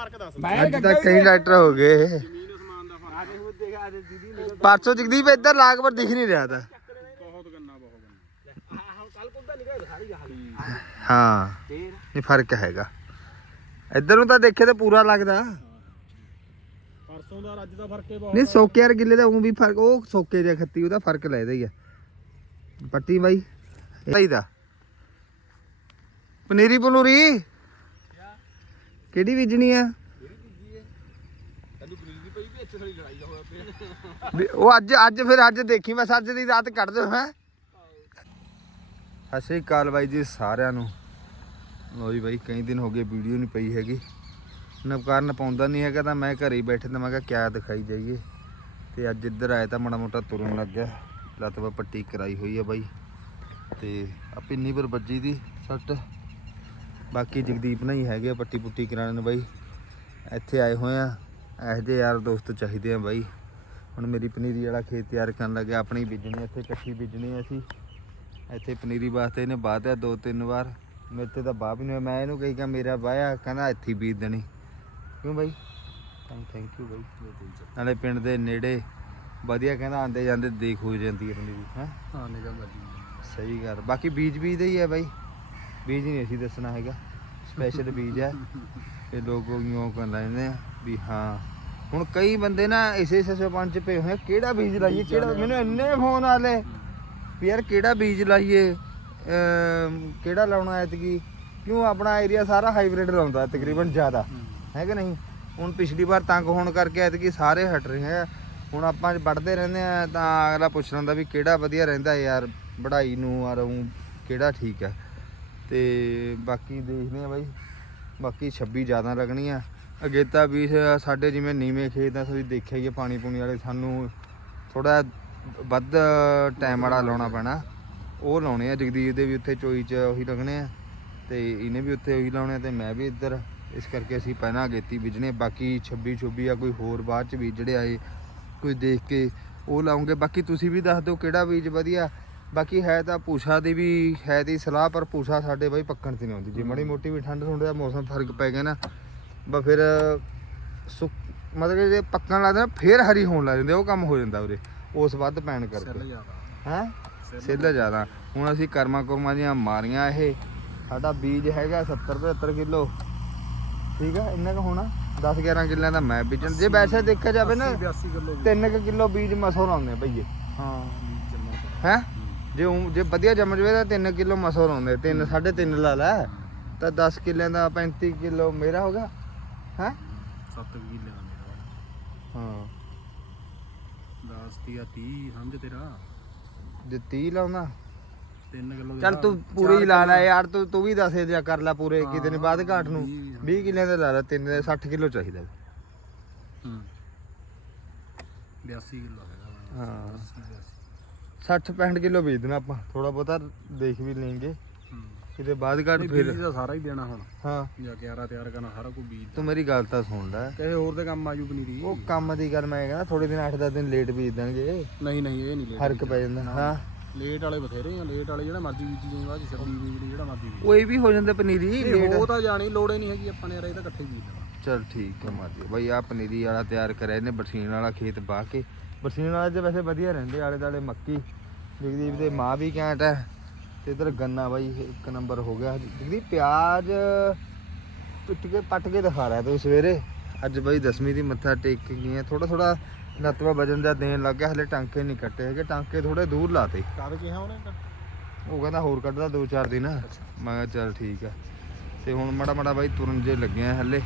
ਫ਼ਰਕ ਦੱਸ ਮੈਂ ਅੱਜ ਤੱਕ ਕਈ ਡਾਕਟਰ ਹੋ ਗਏ ਜ਼ਮੀਨ ਅਸਮਾਨ ਦਾ ਫ਼ਰਕ ਆਦੇ ਉਹ ਦੇਖ ਆਦੇ ਦੀਦੀ ਨਿਕਲ ਪਰਸੋਂ ਜਗਦੀਪ ਇੱਧਰ ਲਾਗ ਪਰ ਦਿਖ ਨਹੀਂ ਰਿਹਾ ਤਾਂ। ਬਹੁਤ ਗੰਨਾ ਬਹੁਤ ਗੰਨਾ। ਹਾਂ ਕੱਲ ਕੋਲ ਤਾਂ ਨਿਕਲ ਸਾਰੀ ਗੱਲ ਹਾਂ ਫੇਰ? ਇਹ ਫ਼ਰਕ ਹੈਗਾ। ਇੱਧਰ ਨੂੰ ਤਾਂ ਦੇਖੇ ਤਾਂ ਪੂਰਾ ਲੱਗਦਾ। ਪਰਸੋਂ ਦਾ ਅੱਜ ਦਾ ਫ਼ਰਕ ਹੀ ਬਹੁਤ ਨਹੀਂ ਸੋਕੇ ਯਾਰ ਗਿੱਲੇ ਦਾ ਉਹ ਵੀ ਫ਼ਰਕ ਉਹ ਸੋਕੇ ਜਿਹਾ ਖੱਤੀ ਉਹਦਾ ਫ਼ਰਕ ਲੈਦਾ ਹੀ ਆ। ਪੱਟੀ ਬਾਈ ਇਹ ਦਾ। ਪਨੀਰੀ ਪਨੂਰੀ ਕਿਹੜੀ ਬੀਜਣੀ ਆ? ਪਈ ਵੀ ਉਹ ਅੱਜ ਅੱਜ ਫਿਰ ਅੱਜ ਦੇਖੀ, ਮੈਂ ਅੱਜ ਦੀ ਰਾਤ ਕੱਢ ਦਿਓ, ਹੈ? ਸਤਿ ਸ਼੍ਰੀ ਅਕਾਲ ਬਾਈ ਜੀ ਸਾਰਿਆਂ ਨੂੰ। ਲੋ ਜੀ ਬਾਈ, ਕਈ ਦਿਨ ਹੋ ਗਏ ਵੀਡੀਓ ਨਹੀਂ ਪਈ ਹੈਗੀ। ਨਵਕਾਰਨ ਪਾਉਂਦਾ ਨਹੀਂ ਹੈਗਾ ਤਾਂ ਮੈਂ ਘਰੇ ਹੀ ਬੈਠੇ ਤਾਂ ਮੈਂ ਕਿਹਾ ਕਿਆ ਦਿਖਾਈ ਜਾਈਏ। ਤੇ ਅੱਜ ਇੱਧਰ ਆਇਆ ਤਾਂ ਮਾੜਾ ਮੋਟਾ ਤੁਰਨ ਲੱਗ ਗਿਆ। ਲੱਤ ਵਾ ਪੱਟੀ ਕਰਾਈ ਹੋਈ ਆ ਬਾਈ। ਤੇ ਆ ਪਿੰਨੀ ਪਰ ਵੱਜੀ ਦੀ, ਸੱਟ। ਬਾਕੀ ਜਗਦੀਪ ਨਾਲ ਹੀ ਹੈਗੇ ਪੱਟੀ ਪੁੱਟੀ ਕਰਾਉਣ ਨੂੰ ਬਾਈ। ਇੱਥੇ ਆਏ ਹੋਏ ਆ। ਇਹੋ ਜਿਹੇ ਯਾਰ ਦੋਸਤ ਚਾਹੀਦੇ ਆ ਬਾਈ। ਹੁਣ ਮੇਰੀ ਪਨੀਰੀ ਵਾਲਾ ਖੇਤ ਤਿਆਰ ਕਰਨ ਲੱਗਿਆ ਆਪਣੀ ਬੀਜਣੀ ਇੱਥੇ ਇਕੱਠੀ ਬੀਜਣੀ ਅਸੀਂ। ਇੱਥੇ ਪਨੀਰੀ ਵਾਸਤੇ ਇਹਨੇ ਬਾਤਿਆ ਦੋ ਤਿੰਨ ਵਾਰ। ਮੇਰੇ ਤੇ ਤਾਂ ਨਹੀਂ ਹੋਇਆ। ਮੈਂ ਇਹਨੂੰ ਕਹੀ ਕਿ ਮੇਰਾ ਵਾਇਆ। ਕਹਿੰਦਾ ਇੱਥੇ ਹੀ ਬੀਜ ਦੇਣੀ। ਕਿਉਂ ਬਾਈ? ਥੈਂਕ ਥੈਂਕ ਯੂ ਬਾਈ। ਨਾਲੇ ਪਿੰਡ ਦੇ ਨੇੜੇ ਵਧੀਆ ਕਹਿੰਦਾ ਆਂਦੇ ਜਾਂਦੇ ਦੇਖ ਹੋ ਜਾਂਦੀ ਹੈ ਪਨੀਰੀ ਹੈ? ਹਾਂ ਨਿਗਮ ਵੱਜੀ ਸਹੀ ਗੱਲ। ਬਾਕੀ ਬੀਜ ਬੀਜ ਦਾ ਹੀ ਹੈ ਬਾਈ। ਬੀਜ ਨਹੀਂ ਅਸੀਂ ਦੱਸਣਾ ਹੈਗਾ। ਸਪੈਸ਼ਲ ਬੀਜ ਹੈ। ਇਹ ਲੋਕ ਉਹ ਕਰ ਲੈਂਦੇ ਆ ਵੀ ਹਾਂ। ਹੁਣ ਕਈ ਬੰਦੇ ਨਾ ਇਸੇ ਸਰਪੰਚ ਪਏ ਹੋਏ ਆ, ਕਿਹੜਾ ਬੀਜ ਲਾਈਏ ਕਿਹੜਾ ਮੈਨੂੰ ਇੰਨੇ ਫੋਨ ਆਲੇ ਵੀ ਯਾਰ ਕਿਹੜਾ ਬੀਜ ਲਾਈਏ? ਅਮ, ਕਿਹੜਾ ਲਾਉਣਾ ਐਤਕੀ? ਕਿਉਂ ਆਪਣਾ ਏਰੀਆ ਸਾਰਾ ਹਾਈਬ੍ਰਿਡ ਲਾਉਂਦਾ ਤਕਰੀਬਨ ਜ਼ਿਆਦਾ। ਹੈ ਕਿ ਨਹੀਂ? ਹੁਣ ਪਿਛਲੀ ਵਾਰ ਤੰਗ ਹੋਣ ਕਰਕੇ ਐਤਕੀ ਸਾਰੇ ਹਟ ਰਹੇ ਆ। ਹੁਣ ਆਪਾਂ ਵੱਢਦੇ ਰਹਿੰਦੇ ਆ ਤਾਂ ਅਗਲਾ ਪੁੱਛ ਲੈਂਦਾ ਵੀ ਕਿਹੜਾ ਵਧੀਆ ਰਹਿੰਦਾ ਯਾਰ ਵਢਾਈ ਨੂੰ ਔਰ ਊਂ ਕਿਹੜਾ ਠੀਕ ਹੈ। ਤੇ ਬਾਕੀ ਦੇਖਦੇ ਆ ਬਾਈ। ਬਾਕੀ 26 ਜ਼ਿਆਦਾ ਲੱਗਣੀ ਆ। ਅਗੇਤਾ ਵੀ ਸਾਡੇ ਜਿਵੇਂ ਨੀਵੇਂ ਖੇਤ ਆ ਤੁਸੀਂ ਦੇਖਿਆ ਹੀ ਪਾਣੀ ਪੂਣੀ ਵਾਲੇ, ਸਾਨੂੰ ਥੋੜਾ ਵੱਧ ਟਾਈਮ ਵਾਲਾ ਲਾਉਣਾ ਪੈਣਾ। ਉਹ ਲਾਉਣੇ ਆ ਜਗਦੀਪ ਦੇ ਵੀ ਉੱਥੇ ਚੋਈ 'ਚ ਉਹੀ ਲੱਗਣੇ ਆ। ਤੇ ਇਹਨੇ ਵੀ ਉੱਥੇ ਉਹੀ ਲਾਉਣੇ ਆ ਤੇ ਮੈਂ ਵੀ ਇੱਧਰ, ਇਸ ਕਰਕੇ ਅਸੀਂ ਪਹਿਲਾਂ ਅਗੇਤੀ ਬੀਜਣੇ ਬਾਕੀ 26 26 ਆ, ਕੋਈ ਹੋਰ ਬਾਅਦ 'ਚ ਬੀਜ ਜਿਹੜੇ ਆਏ, ਕੋਈ ਦੇਖ ਕੇ ਉਹ ਲਾਉਂਗੇ। ਬਾਕੀ ਤੁਸੀਂ ਵੀ ਦੱਸ ਦਿਓ ਕਿਹੜਾ ਬੀਜ ਵਧੀਆ। ਬਾਕੀ ਹੈ ਤਾਂ ਪੂਛਾ ਦੀ ਵੀ ਹੈ ਦੀ ਸਲਾਹ ਪਰ ਪੂਛਾ ਸਾਡੇ ਬਾਈ ਪੱਕਣ ਤੇ ਨਹੀਂ ਆਉਂਦੀ। ਜੇ ਮਾੜੀ ਮੋਟੀ ਵੀ ਠੰਡ ਠੁੰਡ ਦਾ ਮੌਸਮ ਫ਼ਰਕ ਪੈ ਗਿਆ ਨਾ ਬਾ ਫਿਰ ਸੁੱਕ ਮਤਲਬ ਕਿ ਜੇ ਪੱਕਣ ਲੱਗਦਾ ਨਾ ਫਿਰ ਹਰੀ ਹੋਣ ਲੱਗ ਜਾਂਦੇ ਉਹ ਕੰਮ ਹੋ ਜਾਂਦਾ ਉਰੇ ਉਸ ਵੱਧ ਪੈਣ ਕਰਕੇ। ਹੈ? ਸਿੱਧ ਜ਼ਿਆਦਾ। ਹੁਣ ਅਸੀਂ ਕਰਮਾ ਕੁਰਮਾ ਦੀਆਂ ਮਾਰੀਆਂ ਇਹ। ਸਾਡਾ ਬੀਜ ਹੈਗਾ 70 75 ਕਿਲੋ। ਠੀਕ ਆ? ਇੰਨਾ ਕੁ ਹੋਣਾ? 10 11 ਕਿੱਲਿਆਂ ਦਾ ਮੈਂ ਬੀਜਣ। ਜੇ ਵੈਸੇ ਦੇਖਿਆ ਜਾਵੇ ਨਾ 82 ਕਿਲੋ 3 ਕਿਲੋ ਬੀਜ ਮਸੋ ਲਾਉਂਦੇ ਭਈਏ ਹਾਂ ਹੈ? ਜੇ ਊਂ- ਜੇ ਵਧੀਆ ਜੰਮ ਜਵੇ ਤਾਂ 3 ਕਿਲੋ ਮਸੋ ਲਾਉਂਦੇ 3 3.5 ਲਾ ਲੈ। ਤਾਂ 10 ਕਿੱਲਿਆਂ ਦਾ 35 ਕਿਲੋ ਮੇਰਾ ਹੋ ਗਿਆ ਹੈ? 7 ਕਿੱਲੇ ਦਾ ਮੇਰਾ। ਹਾਂ। 10 ਤੀਆ 30 ਸਮਝ ਤੇਰਾ? ਜੇ 30 ਲਾਉਣਾ 3 ਕਿਲੋ ਚੱਲ ਤੂੰ ਪੂਰੀ ਹੀ ਲਾ ਲੈ ਯਾਰ ਤੂੰ ਤੂੰ ਵੀ ਦੱਸ ਦਿਆ ਕਰ ਲੈ ਪੂਰੇ ਕਿਤੇ ਨੇ ਬਾਅਦ ਘਾਟ ਨੂੰ। 20 ਕਿੱਲਿਆਂ ਦਾ ਲਾ ਲੈ ਤਿੰਨ ਦੇ 60 ਕਿਲੋ ਚਾਹੀਦਾ। ਹੂੰ। 82 ਕਿਲੋ ਹੈਗਾ। ਹਾਂ। 60 65 ਕਿਲੋ ਵੇਚ ਦੇਣਾ ਆਪਾਂ ਥੋੜਾ ਬਹੁਤਾ ਦੇਖ ਵੀ ਲੈਂਗੇ ਕਿਤੇ ਬਾਅਦ ਘਾਟ ਬੀਜ ਫਿਰ ਦਾ ਸਾਰਾ ਹੀ ਦੇਣਾ ਹੁਣ। ਹਾਂ। ਜਾਂ 11 ਤਿਆਰ ਕਰਨਾ ਸਾਰਾ ਕੁਝ ਬੀਜ ਤੂੰ ਮੇਰੀ ਗੱਲ ਤਾਂ ਸੁਣ ਲੈ। ਕਹੇ ਹੋਰ ਦੇ ਕੰਮ ਆਜੂ ਪਨੀਰੀ ਉਹ ਕੰਮ ਦੀ ਗੱਲ ਮੈਂ ਕਹਿੰਦਾ ਥੋੜੇ ਦਿਨ 8-10 ਦਿਨ ਲੇਟ ਬੀਜ ਦੇਣਗੇ। ਨਹੀਂ ਨਹੀਂ ਇਹ ਨਹੀਂ ਲੇਟ ਫ਼ਰਕ ਪੈ ਜਾਂਦਾ ਹਾਂ। ਲੇਟ ਵਾਲੇ ਬਥੇਰੇ ਆ ਲੇਟ ਵਾਲੇ ਜਿਹੜਾ ਮਰਜ਼ੀ ਬੀਜੀ ਜਾਈ ਬਾਅਦ 26 ਬੀਜ ਜਿਹੜਾ ਮਰਜ਼ੀ ਬੀਜ। ਉਹ ਇਹ ਵੀ ਹੋ ਜਾਂਦਾ ਪਨੀਰੀ ਲੇਟ ਉਹ ਤਾਂ ਜਾਣੀ ਲੋੜ ਹੀ ਨਹੀਂ ਹੈਗੀ ਆਪਾਂ ਨੇ ਯਾਰ ਇਹ ਤਾਂ ਇਕੱਠੇ ਬੀਜ ਦੇਣਾ। ਚਲ ਠੀਕ ਹੈ ਮਾਜੀ ਬਈ ਆ ਪਨੀਰੀ ਵਾਲਾ ਤਿਆਰ ਕਰਿਆ ਇਹਨੇ ਬਰਸੀਨ ਵਾਲਾ ਖੇਤ ਬਾਹ ਕੇ। ਬਰਸੀਨ ਵਾਲੇ 'ਚ ਵੈਸੇ ਵਧੀਆ ਰਹਿੰਦੇ ਆਲੇ ਦਾਲੇ ਮੱਕੀ ਜਗਦੀਪ ਦੇ ਮਾਂ ਵੀ ਘੈਂਟ ਹੈ ਤੇ ਇਧਰ ਗੰਨਾ ਬਾਈ ਇੱਕ ਨੰਬਰ ਹੋ ਗਿਆ। ਜਗਦੀਪ ਪਿਆਜ਼ ਪਿੱਟ ਕੇ ਪੱਟ ਕੇ ਦਿਖਾ ਰਿਹਾ ਤੂੰ ਸਵੇਰੇ। ਅੱਜ ਬਾਈ ਦਸਵੀਂ ਦੀ ਮੱਥਾ ਟੇਕ ਕੇ ਗਏ ਥੋੜਾ ਥੋੜਾ ਨਤਵਾ ਵਜਨ ਦਾ ਦੇਣ ਲੱਗ ਗਿਆ ਹਲੇ ਟਾਂਕੇ ਨਹੀਂ ਕੱਟੇ ਹੈਗੇ। ਟਾਂਕੇ ਥੋੜੇ ਦੂਰ ਲਾਤੇ। ਕਦ ਕਿਹਾ ਉਹਨੇ ਉਹ ਕਹਿੰਦਾ ਹੋਰ ਕੱਢਦਾ ਦੋ ਚਾਰ ਦਿਨ। ਮੈਂ ਕਿਹਾ ਚੱਲ ਠੀਕ ਆ ਤੇ ਹੁਣ ਮਾੜਾ ਮਾੜਾ ਬਾਈ ਤੁਰਨ ਜੇ ਲੱਗੇ ਆ ਹੱਲੇ।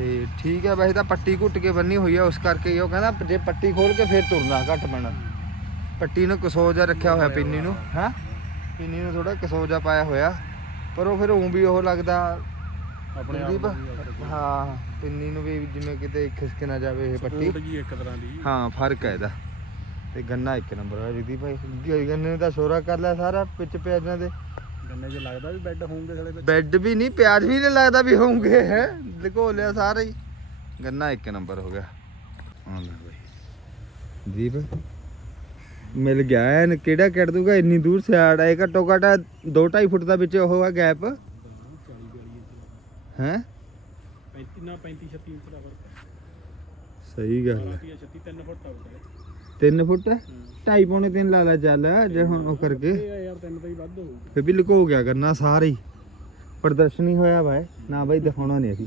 ਤੇ ਠੀਕ ਆ ਵੈਸੇ ਤਾਂ ਪੱਟੀ ਘੁੱਟ ਕੇ ਬੰਨੀ ਹੋਈ ਆ ਉਸ ਕਰਕੇ ਹੀ ਉਹ ਕਹਿੰਦਾ ਜੇ ਪੱਟੀ ਖੋਲ ਕੇ ਫਿਰ ਤੁਰਨਾ ਘੱਟ ਪੈਣਾ। ਪੱਟੀ ਨੂੰ ਕਸੋਜਾ ਰੱਖਿਆ ਹੋਇਆ ਪਿੰਨੀ ਨੂੰ ਹਾਂ? ਪਿੰਨੀ ਨੂੰ ਥੋੜਾ ਕਸੋਜਾ ਪਾਇਆ ਹੋਇਆ ਪਰ ਉਹ ਫਿਰ ਉਂ ਵੀ ਉਹ ਲੱਗਦਾ ਆਪਣੇ ਆਪ ਹਾਂ ਪਿੰਨੀ ਨੂੰ ਵੀ ਜਿਵੇਂ ਕਿਤੇ ਖਿਸਕ ਨਾ ਜਾਵੇ ਇਹ ਪੱਟੀ। ਸਪੋਰਟ ਜੀ ਇੱਕ ਤਰ੍ਹਾਂ ਦੀ। ਹਾਂ ਫ਼ਰਕ ਹੈ ਇਹਦਾ। ਤੇ ਗੰਨਾ ਇੱਕ ਨੰਬਰ ਹੈ ਜਗਦੀਪ ਭਾਈ। ਗੰਨੇ ਦਾ ਸ਼ੋਰਾ ਕਰ ਲਿਆ ਸਾਰਾ ਵਿੱਚ ਪਿਆਜ਼ਾਂ ਦੇ। ਲੱਗਦਾ ਵੀ ਬੈੱਡ ਹੋਣਗੇ ਥਲੇ ਵਿੱਚ? ਬੈੱਡ ਵੀ ਨਹੀਂ ਪਿਆਜ਼ ਵੀ ਨਹੀਂ ਲੱਗਦਾ ਵੀ ਹੋਣਗੇ ਹੈ? ਲੁਕੋ ਲਿਆ ਸਾਰਾ ਹੀ। ਗੰਨਾ ਇੱਕ ਨੰਬਰ ਹੋ ਗਿਆ। ਹਾਂ ਲੈ ਬਾਈ। ਦੀਪ ਮਿਲ ਗਿਆ ਐਨ ਕਿਹੜਾ ਕੱਢ ਦੂਗਾ? ਇੰਨੀ ਦੂਰ ਸਿਆੜ ਹੈ ਘੱਟੋ ਘੱਟ 2.5 ਫੁੱਟ ਦਾ ਵਿੱਚ ਉਹ ਆ ਗੈਪ ਹੈ? 35 ਨਾ 35 36 ਇੰਚ ਦਾ ਫ਼ਰਕ ਹੈ ਸਹੀ ਗੱਲ 36 36 3 ਫੁੱਟ ਉੱਤੇ 3 ਫੁੱਟ? ਢਾਈ ਪੌਣੇ 3 ਲਾ ਲਾ ਚੱਲ ਜੇ ਹੁਣ ਉਹ ਕਰਕੇ ਯਾਰ ਤਿੰਨ ਤੋਂ ਹੀ ਵੱਧ ਹੋਊ ਫੇ ਵੀ ਲੁਕੋ ਗਿਆ ਕਰਨਾ ਸਾਰੇ ਹੀ। ਪ੍ਰਦਰਸ਼ਨੀ ਹੋਇਆ ਵਾ ਇਹ। ਨਾ ਬਾਈ ਦਿਖਾਉਣਾ ਨਹੀਂ ਅਸੀਂ।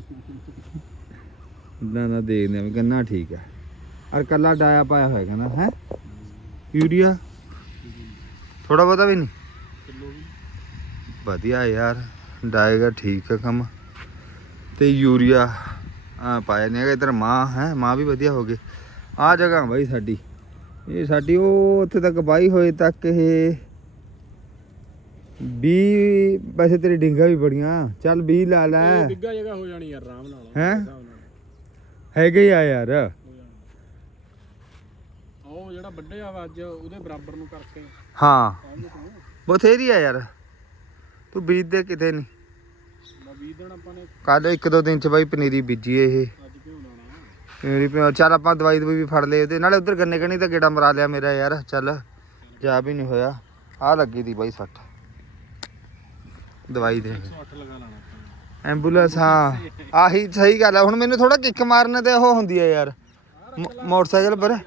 ਨਾ ਨਾ ਦੇਖਦੇ ਆ ਵੀ ਗੰਨਾ ਠੀਕ ਹੈ। ਔਰ ਕੱਲਾ ਡਾਇਆ ਪਾਇਆ ਹੋਇਆ ਨਾ ਹੈ? ਯੂਰੀਆ ਥੋੜਾ ਬਹੁਤਾ ਵੀ ਨਹੀਂ ਵਧੀਆ ਯਾਰ ਡਾਏਗਾ ਠੀਕ ਹੈ ਕੰਮ। ਤੇ ਯੂਰੀਆ ਆ ਪਾਇਆ ਨਹੀਂ ਹੈਗਾ ਇਧਰ ਮਾਂ ਹੈ? ਮਾਂ ਵੀ ਵਧੀਆ ਹੋ ਗਏ ਆ ਜਗ੍ਹਾ ਬਾਈ ਸਾਡੀ। ਇਹ ਸਾਡੀ ਉਹ ਉੱਥੇ ਤੱਕ ਬਾਈ ਹੋਏ ਤੱਕ ਇਹ 20 ਵੈਸੇ ਤੇਰੀ ਡਿੰਗਾ ਵੀ ਬੜੀਆਂ। ਚੱਲ 20 ਲਾ ਲੈ। ਬਿੱਗਾ ਜਗ੍ਹਾ ਹੋ ਜਾਣੀ ਯਾਰ ਆਰਾਮ ਨਾਲ। ਹੈਂ? ਹਿਸਾਬ ਨਾਲ। ਹੈਗੇ ਆ ਯਾਰ। ਹੋ ਜਾਣੀ। ਉਹ ਜਿਹੜਾ ਵੱਡੇ ਆ ਅੱਜ ਉਹਦੇ ਬਰਾਬਰ ਨੂੰ ਕਰਕੇ। ਹਾਂ। ਤੂੰ। ਬਥੇਰੀ ਆ ਯਾਰ। ਤੂੰ ਬੀਜ ਦੇ ਕਿਤੇ ਨਹੀਂ ਮੈਂ 20 ਦਿਨ ਆਪਾਂ ਨੇ। ਕੱਲ ਇੱਕ ਦੋ ਦਿਨ ਚ ਬਾਈ ਪਨੀਰੀ ਬੀਜੀ ਇਹ। ਮੇਰੀ ਪਿਓ ਚੱਲ ਆਪਾਂ ਦਵਾਈ ਦਵਾਈ ਵੀ ਫੜ ਲਏ ਉਹਦੇ। ਨਾਲੇ ਉਧਰ ਗੰਨੇ ਕਣੀ ਤਾਂ ਗੇੜਾ ਮਰਾ ਲਿਆ ਮੇਰਾ ਯਾਰ ਚੱਲ। ਜਾ ਵੀ ਨਹੀਂ ਹੋਇਆ। ਆ ਲੱਗੀ ਦੀ ਬਾਈ ਸੱਟ। ਦਵਾਈ ਦੇ। 108 ਲਗਾ ਲਾਣਾ ਆਪਾਂ ਐਂਬੂਲੈਂਸ ਹਾਂ। ਆਹੀ ਸਹੀ ਗੱਲ ਆ। ਹੁਣ ਮੈਨੂੰ ਥੋੜਾ ਕਿੱਕ ਮਾਰਨ ਤੇ ਉਹ ਹੁੰਦੀ ਆ ਯਾਰ। ਮੋਟਰਸਾਈਕਲ ਪਰ।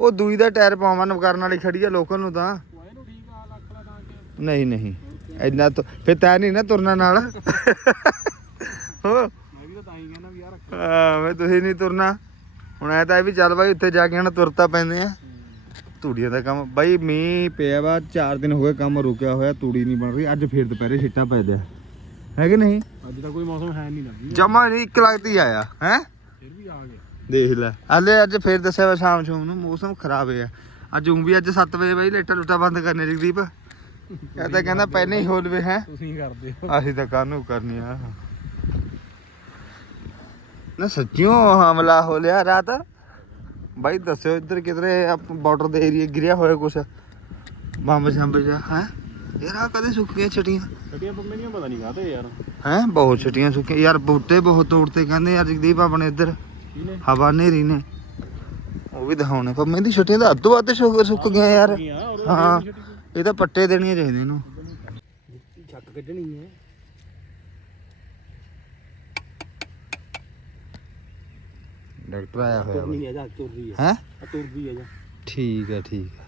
ਉਹ ਦੂਈ ਦਾ ਟਾਇਰ ਪਾਵਾਂ ਕਰਨ ਵਾਲੀ ਖੜੀ ਆ ਲੋਕਲ ਨੂੰ ਤਾਂ। ਨਹੀਂ ਨਹੀਂ। ਇੰਨਾ ਤਾਂ ਫਿਰ ਤੈ ਨਹੀਂ ਨਾ ਤੁਰਨਾ ਨਾਲ। ਹੋ ਮੈਂ ਵੀ ਤਾਂ ਤਾਂ ਹੀ ਕਹਿੰਦਾ ਵੀ ਯਾਰ ਆ ਮੈਂ ਤੁਸੀਂ ਨਹੀਂ ਤੁਰਨਾ। ਹੁਣ ਐ ਤਾਂ ਇਹ ਵੀ ਚੱਲ ਬਾਈ ਉੱਥੇ ਜਾ ਕੇ ਹੁਣ ਤੁਰਤਾ ਪੈਂਦੇ ਆ। ਤੂੜੀਆਂ ਦਾ ਕੰਮ ਬਾਈ ਮੀਂਹ ਪਿਆ ਵਾ 4 ਦਿਨ ਹੋ ਗਏ ਕੰਮ ਰੁਕਿਆ ਹੋਇਆ ਤੂੜੀ ਨਹੀਂ ਬਣ ਰਹੀ ਅੱਜ ਫੇਰ ਦੁਪਹਿਰੇ ਛਿੱਟਾ ਪੈ ਦਿਆ ਹੈ ਕਿ ਨਹੀਂ? ਅੱਜ ਤਾਂ ਕੋਈ ਮੌਸਮ ਹੈ ਨਹੀਂ ਲੱਗੀ ਜਮਾ ਨਹੀਂ ਇੱਕ ਲੱਗਦੀ ਆਇਆ ਹੈ? ਫਿਰ ਵੀ ਆ ਗਿਆ। ਦੇਖ ਲੈ ਹਲੇ ਅੱਜ ਫੇਰ ਦੱਸਿਆ ਵਾ ਸ਼ਾਮ ਸ਼ੂਮ ਨੂੰ ਮੌਸਮ ਖਰਾਬ ਹੈ ਅੱਜ ਉਂ ਵੀ ਅੱਜ 7 ਵਜੇ ਬਾਈ ਲਾਈਟਾਂ ਲੁੱਟਾ ਬੰਦ ਕਰਨੇ ਜਗਦੀਪ। ਕਹਿੰਦਾ ਕਹਿੰਦਾ ਪਹਿਲਾਂ ਹੀ ਹੋ ਲਵੇ ਹੈ? ਤੁਸੀਂ ਕਰਦੇ ਹੋ। ਅਸੀਂ ਤਾਂ ਕਾਹਨੂੰ ਕਰਨੀ ਆ। ਨਾ ਸੱਚਿਓ ਹਮਲਾ ਹੋ ਲਿਆ ਰਾਤ। ਬਾਈ ਦੱਸਿਓ ਇੱਧਰ ਕਿਧਰੇ ਬਾਰਡਰ ਦੇ ਏਰੀਆ ਗਿਰਿਆ ਹੋਇਆ ਕੁਛ। ਬੰਬ ਸ਼ੰਬ ਜਾ ਹੈ? ਯਾਰ ਆ ਕਦੇ ਸੁੱਕ ਗਈਆਂ ਛਟੀਆਂ ਛੱਡੀਆਂ ਪੰਮੇ ਦੀਆਂ ਪਤਾ ਨਹੀਂ ਕਾਹਤੇ ਯਾਰ। ਹੈ? ਬਹੁਤ ਛਟੀਆਂ ਸੁੱਕੀਆਂ। ਯਾਰ ਬੂਟੇ ਬਹੁਤ ਤੋੜਤੇ ਕਹਿੰਦੇ ਯਾਰ ਜਗਦੀਪ ਆਪਣੇ ਇੱਧਰ। ਹਵਾ ਨੇਰੀ ਨੇ। ਉਹ ਵੀ ਦਿਖਾਉਣੇ। ਪਰ ਮਹਿੰਦੀ ਛਟੀਆਂ ਤਾਂ ਅੱਧੋ ਅੱਧ ਸੁੱਕ ਸੁੱਕ ਗਈਆਂ ਯਾਰ। ਹਾਂ। ਇਹ ਤਾਂ ਪੱਟੇ ਦੇਣੀਆਂ ਚਾਹੀਦੀਆਂ ਇਹਨੂੰ। ਛੱਕ ਕੱਢਣੀ ਹੈ। ਡਾਕਟਰ ਆਇਆ ਹੋਇਆ ਤੁਰਨੀ ਹੈ ਜਾ ਤੁਰਦੀ ਹੈ ਹੈ। ਆ ਤੁਰਦੀ ਹੈ ਜਾ ਠੀਕ ਹੈ ਠੀਕ ਹੈ